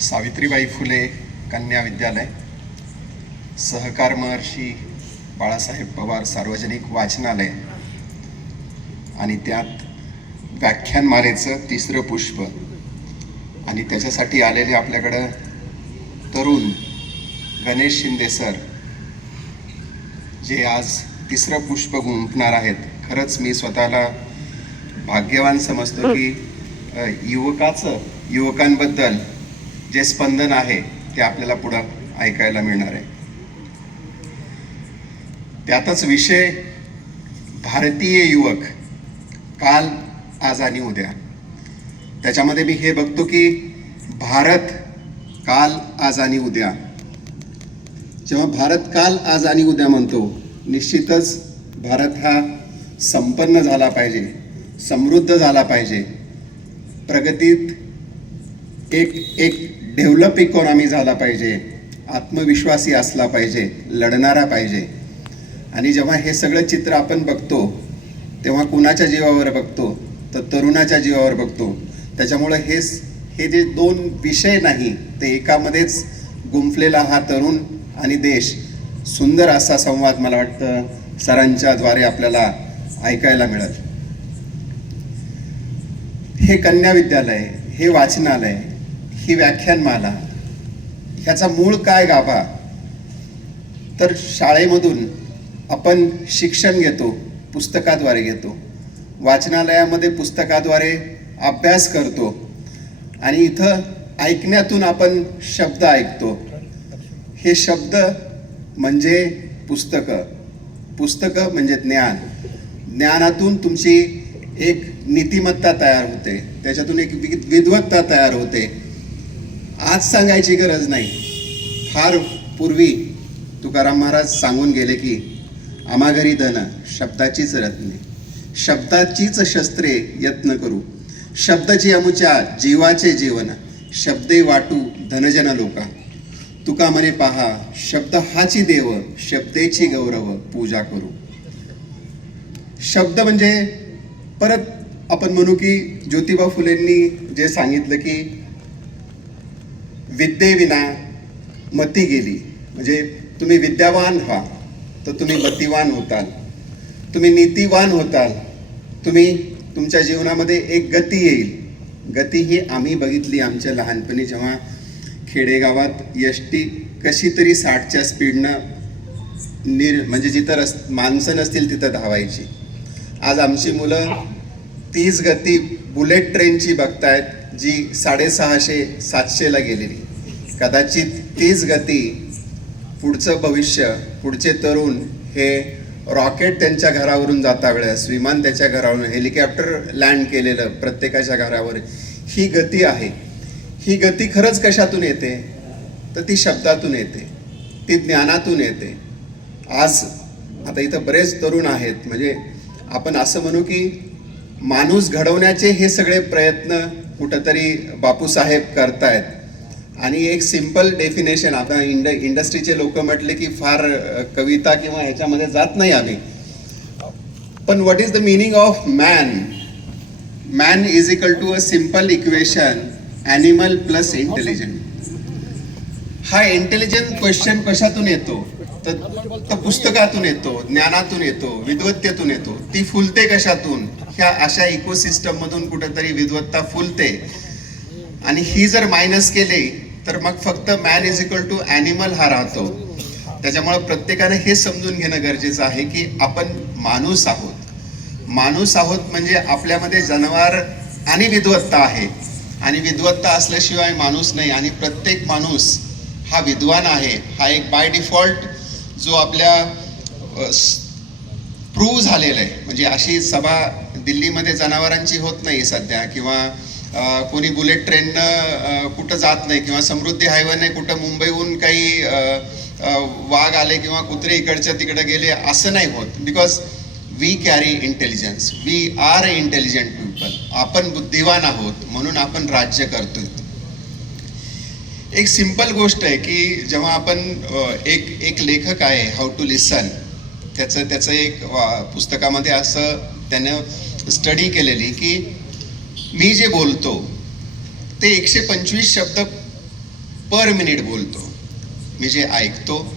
सावित्रीबाई फुले कन्या विद्यालय. सहकार महर्षी बाळासाहेब पवार सार्वजनिक वाचनालय. आणि त्यात व्याख्यानमालेचं तिसरं पुष्प. आणि त्याच्यासाठी आलेले आपल्याकडं तरुण गणेश शिंदे सर जे आज तिसरं पुष्प गुंफणार आहेत. खरंच मी स्वतःला भाग्यवान समजतो की युवकाचं युवकांबद्दल जे स्पंदन आहे ते आपल्याला पुढं ऐकायला मिळणार आहे. त्यातच विषय भारतीय युवक काल आज आणि उद्या. त्याच्यामध्ये मी हे बघतो की भारत काल आज आणि उद्या. जेव्हा भारत काल आज आणि उद्या म्हणतो निश्चितच भारत हा संपन्न झाला पाहिजे समृद्ध झाला पाहिजे. प्रगतीत एक एक डेव्हलप इकॉनॉमी झाला पाहिजे आत्मविश्वासी असला पाहिजे लढणारा पाहिजे. आणि जेव्हा हे सगळं चित्र आपण बघतो तेव्हा कुणाच्या जीवावर बघतो? तर तरुणाच्या जीवावर बघतो. त्याच्यामुळं हे हे जे दोन विषय नाही ते एकामध्येच गुंफलेला हा तरुण आणि देश. सुंदर असा संवाद मला वाटतं सरांच्या द्वारे आपल्याला ऐकायला मिळत हे कन्या विद्यालय हे वाचनालय ही व्याख्यानमाला. ह्याचा मूळ काय गाभा? तर शाळेमधून आपण शिक्षण घेतो पुस्तकाद्वारे घेतो. वाचनालयामध्ये पुस्तकाद्वारे अभ्यास करतो. आणि इथं ऐकण्यातून आपण शब्द ऐकतो. हे शब्द म्हणजे पुस्तकं. पुस्तकं म्हणजे ज्ञान. ज्ञानातून तुमची एक नीतिमत्ता तयार होते. त्याच्यातून एक विद्वत्ता तयार होते. आज सांगायची गरज नाही. फार पूर्वी तुकाराम महाराज सांगून गेले की आमाघरी धन शब्दाचीच रत्ने. शब्दाचीच शस्त्रे यत्न करू. शब्दाची अमुच्या जीवाचे जीवन शब्दे वाटू धनजन लोका. तुका मने पहा शब्द हाची देव शब्देची गौरव पूजा करू. शब्द म्हणजे परत आपण म्हणू की ज्योतिबा फुलेंनी जे सांगितलं की विद्येविना मती गेली. म्हणजे तुम्ही विद्यावान व्हा तर तुम्ही मतिवान होताल. तुम्ही नीतिवान होताल तुम्ही तुमच्या जीवनामध्ये एक गती येईल. गती ही आम्ही बघितली आमच्या लहानपणी जेव्हा खेडेगावात एस टी कशी तरी साठच्या स्पीडनं निर म्हणजे जिथं रस माणसं नसतील तिथं धावायची. आज आमची मुलं तीच गती बुलेट ट्रेनची बघतायत जी साडेसहाशे सातशेला गेलेली. कदाचित तीच गती पुढचं भविष्य पुढचे तरुण हे रॉकेट त्यांच्या घरावरून जाता वेळेस विमान त्याच्या घरावरून हेलिकॉप्टर लँड केलेलं प्रत्येकाच्या घरावर. ही गती आहे. ही गती खरंच कशातून येते? तर ती शब्दातून येते. ती ज्ञानातून येते. आज आता इथं बरेच तरुण आहेत. म्हणजे आपण असं म्हणू की माणूस घडवण्याचे हे सगळे प्रयत्न कुठंतरी बापूसाहेब करतायत. आणि एक सिंपल डेफिनेशन आता इंड इंडस्ट्रीचे लोक म्हटले की फार कविता किंवा ह्याच्यामध्ये जात नाही आम्ही. पण what is the meaning of man man is equal to a simple equation animal plus intelligent हा इंटेलिजंट क्वेश्चन कशातून येतो? तर तर पुस्तकातून येतो ज्ञानातून येतो विद्वत्तेतून येतो. ती फुलते कशातून? ह्या अशा इकोसिस्टम मधून कुठेतरी विद्वत्ता फुलते. आणि ही जर मायनस केली तर मग फक्त man is equal to animal हा राहतो. त्याच्यामुळे प्रत्येकाने हे समजून घेणं गरजेचं आहे की आपण माणूस आहोत. माणूस आहोत म्हणजे आपल्यामध्ये जनावर आणि विद्वत्ता आहे. आणि विद्वत्ता असल्याशिवाय माणूस नाही. आणि प्रत्येक माणूस हा विद्वान आहे. हा एक बाय डिफॉल्ट जो आपल्या प्रूव्ह झालेला आहे. म्हणजे अशी सभा दिल्लीमध्ये जनावरांची होत नाही सध्या किंवा कोणी बुलेट ट्रेननं कुठं जात नाही किंवा समृद्धी हायवेने कुठं मुंबईहून काही वाघ आले किंवा कुत्रे इकडच्या तिकडे गेले असं नाही होत. Because we carry intelligence we are intelligent people आपण बुद्धिवान आहोत म्हणून आपण राज्य करतोय. एक सिंपल गोष्ट आहे की जेव्हा आपण एक एक लेखक आहे हाऊ टू लिसन त्याचं त्याचं एक वा- पुस्तकामध्ये असं त्यानं स्टडी केलेली की मी जे बोलतो ते एकशे पंचवीस शब्द पर मिनिट बोलतो. मी जे ऐकतो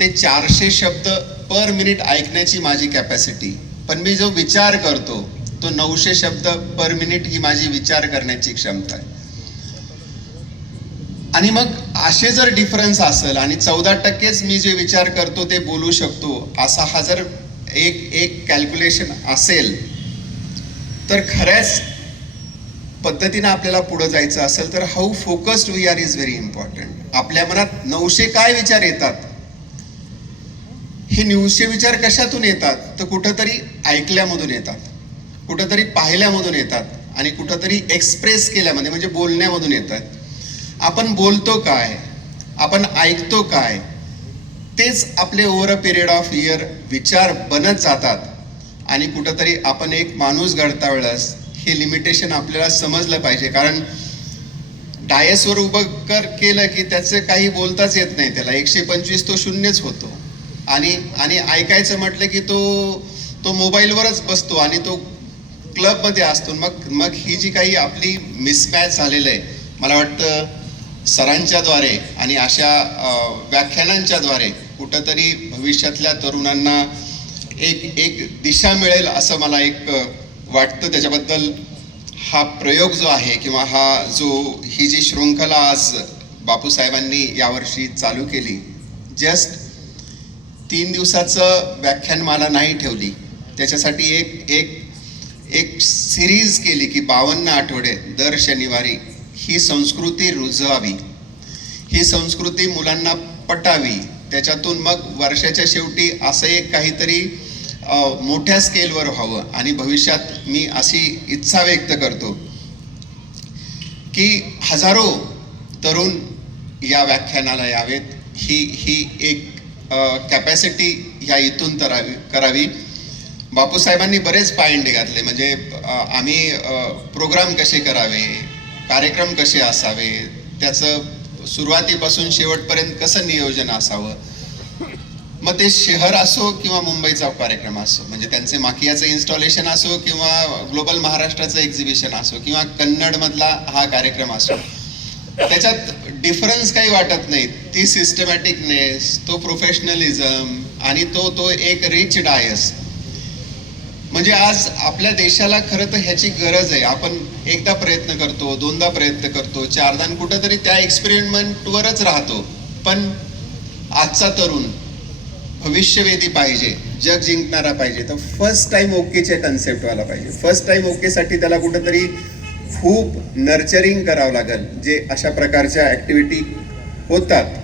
ते चारशे शब्द पर मिनिट ऐकण्याची माझी कॅपॅसिटी पण मी जो विचार करतो तो नऊशे शब्द पर मिनिट ही माझी विचार करण्याची क्षमता आहे. आणि मग असे जर डिफरन्स असेल आणि चौदा टक्केच मी जे विचार करतो ते बोलू शकतो असा हा जर एक एक कॅल्क्युलेशन असेल तर खऱ्याच पद्धतीनं आपल्याला पुढं जायचं असेल तर how focused we are is very important आपल्या मनात नऊशे काय विचार येतात? हे न्यूजचे विचार कशातून येतात? तर कुठंतरी ऐकल्यामधून येतात. कुठंतरी पाहिल्यामधून येतात. आणि कुठंतरी एक्सप्रेस केल्यामध्ये म्हणजे बोलण्यामधून येतात. आपण बोलतो काय? आपण ऐकतो काय? तेच आपले over a period of year विचार बनत जातात. आणि कुठंतरी आपण एक माणूस घडता वेळेस हे लिमिटेशन आपल्याला समजलं पाहिजे. कारण डायसवर उभं कर केलं की त्याचं काही बोलताच येत नाही त्याला. एकशे पंचवीस तो शून्यच होतो. आणि आणि ऐकायचं म्हटलं की तो तो मोबाईलवरच बसतो आणि तो क्लबमध्ये असतो. मग मग ही जी काही आपली मिसमॅच झालेलं आहे मला वाटतं सरांच्याद्वारे आणि अशा व्याख्यानांच्याद्वारे कुठंतरी भविष्यातल्या तरुणांना एक एक दिशा मिळेल असं मला एक वाटतं. त्याच्याबद्दल हा प्रयोग जो आहे किंवा हा जो ही जी शृंखला आज बापूसाहेबांनी यावर्षी चालू केली जस्ट तीन दिवसाचं व्याख्यानमाला नाही ठेवली. त्याच्यासाठी एक एक एक सिरीज केली की बावन्न आठवडे दर शनिवारी ही संस्कृती रुजवावी. ही संस्कृती मुलांना पटावी. त्याच्यातून मग वर्षाच्या शेवटी असं एक काहीतरी मोठ्या स्केलवर व्हावं आणि भविष्यात मी अशी इच्छा व्यक्त करतो की हजारो तरुण या व्याख्यानाला यावेत. ही ही एक कॅपॅसिटी ह्या इथून तरावी करावी. बापूसाहेबांनी बरेच पायंडे घातले. म्हणजे आम्ही प्रोग्राम कसे करावे? कार्यक्रम कसे असावे? त्याचं सुरुवातीपासून शेवटपर्यंत कसं नियोजन असावं? मग ते शहर असो किंवा मुंबईचा कार्यक्रम असो म्हणजे त्यांचे माकियाचं इन्स्टॉलेशन असो किंवा ग्लोबल महाराष्ट्राचं एक्झिबिशन असो किंवा कन्नडमधला हा कार्यक्रम असो त्याच्यात डिफरन्स काही वाटत नाही. ती सिस्टमॅटिकनेस तो प्रोफेशनलिझम आणि तो तो एक रिच डायस म्हणजे आज आपल्या देशाला खरं तर ह्याची गरज आहे. आपण एकदा प्रयत्न करतो दोनदा प्रयत्न करतो चारदा कुठंतरी त्या एक्सपेरिमेंटवरच राहतो. पण आजचा तरुण भविष्यवेधी पाहिजे जग जिंकणारा पाहिजे. तर फर्स्ट टाइम ओकेच्या कन्सेप्टवाला पाहिजे. फर्स्ट टाइम ओकेसाठी त्याला कुठंतरी खूप नर्चरिंग करावं लागेल. जे अशा प्रकारच्या ॲक्टिव्हिटी होतात.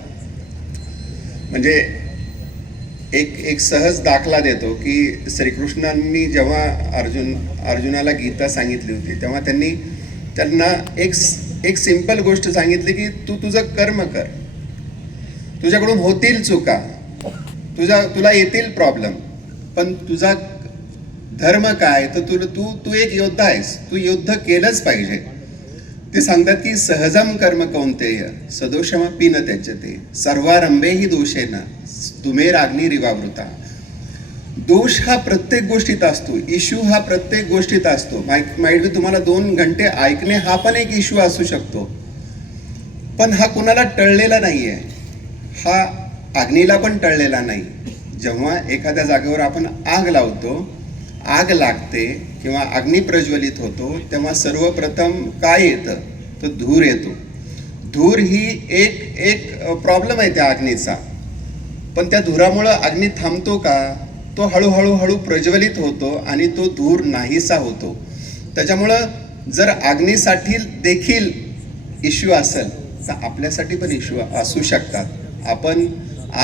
म्हणजे एक एक सहज दाखला देतो की श्रीकृष्णांनी जेव्हा अर्जुन अर्जुनाला गीता सांगितली होती तेव्हा त्यांनी त्यांना एक एक सिंपल गोष्ट सांगितली की तू तुझं कर्म कर. तुझ्याकडून होतील चुका. तुझा तुला येतील प्रॉब्लेम पण तुझा धर्म काय? तर तू तू तू एक योद्धा आहेस. तू युद्ध केलंच पाहिजे. ते सांगतात की सहजम कर्म कोणते सदोषम पिन त्याच्याते सर्वारंभे ही दोषे ना रागनी रिवावृता। दोष हा प्रत्येक गोष्टीत असतो इश्यू हा प्रत्येक गोष्टीत असतो. माईट बी तुम्हाला दोन घंटे ऐकणे हा पण एक इश्यू असू शकतो. पण हा कुणाला टळलेला नाहीये. हा अग्नीला पण टळलेला नाही. जेव्हा एखाद्या जागेवर आपण आग लावतो आग लागते किंवा अग्नी प्रज्वलित होतो तेव्हा सर्वप्रथम काय येतं? तर धूर येतो. धूर ही एक एक प्रॉब्लेम आहे त्या अग्नीचा. पण त्या धुरामुळं अग्नी थांबतो का? तो हळूहळू हळू प्रज्वलित होतो आणि तो धूर नाहीसा होतो. त्याच्यामुळं जर अग्नीसाठी देखील इश्यू असेल तर आपल्यासाठी पण इश्यू असू शकतात. आपण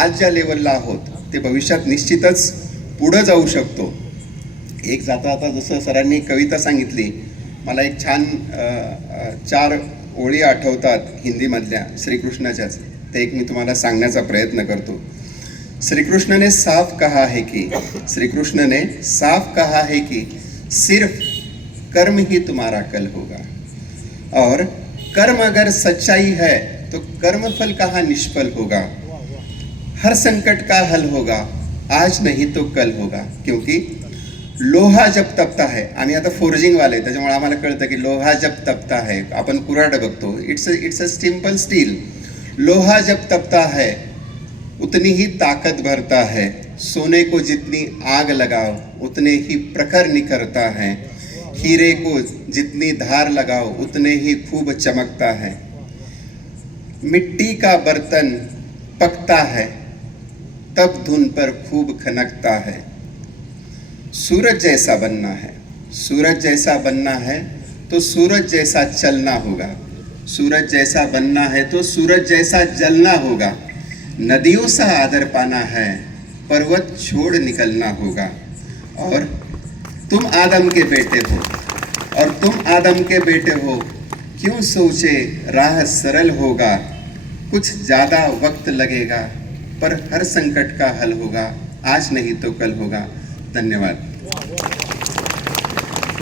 आज ज्या लेवलला आहोत ते भविष्यात निश्चितच पुढं जाऊ शकतो. एक जाता जाता जसं सरांनी कविता सांगितली मला एक छान चार ओळी आठवतात हिंदीमधल्या श्रीकृष्णाच्याच. ते एक मी तुम्हाला सांगण्याचा प्रयत्न करतो. श्री कृष्ण ने साफ़ कहा है कि श्री कृष्ण ने साफ़ कहा है कि सिर्फ़ कर्म ही तुम्हारा कल होगा। और कर्म अगर सच्चाई है तो कर्म फल कहाँ निष्फल होगा? हर संकट का हल होगा, आज नहीं तो कल होगा, क्योंकि लोहा जब तपता है, आम्ही आता फोर्जिंग वाले, त्याच्यामुळे आम्हाला कळतं की लोहा जब तपता है, आपण कुऱ्हाड बघतो it's it's a simple steel Loha जब तपता है उतनी ही ताकत भरता है। सोने को जितनी आग लगाओ, उतने ही प्रखर निकलता है। हीरे को जितनी धार लगाओ, उतने ही खूब चमकता है। मिट्टी का बर्तन पकता है, तब धुन पर खूब खनकता है। सूरज जैसा बनना है। सूरज जैसा बनना है तो सूरज जैसा चलना होगा। सूरज जैसा बनना है तो सूरज जैसा जलना होगा। नदियों सा आदर पाना है, पर्वत छोड़ निकलना होगा। और तुम आदम के बेटे हो, और तुम आदम के बेटे हो, क्यों सोचे राह सरल होगा? कुछ ज़्यादा वक्त लगेगा, पर हर संकट का हल होगा। आज नहीं तो कल होगा। धन्यवाद।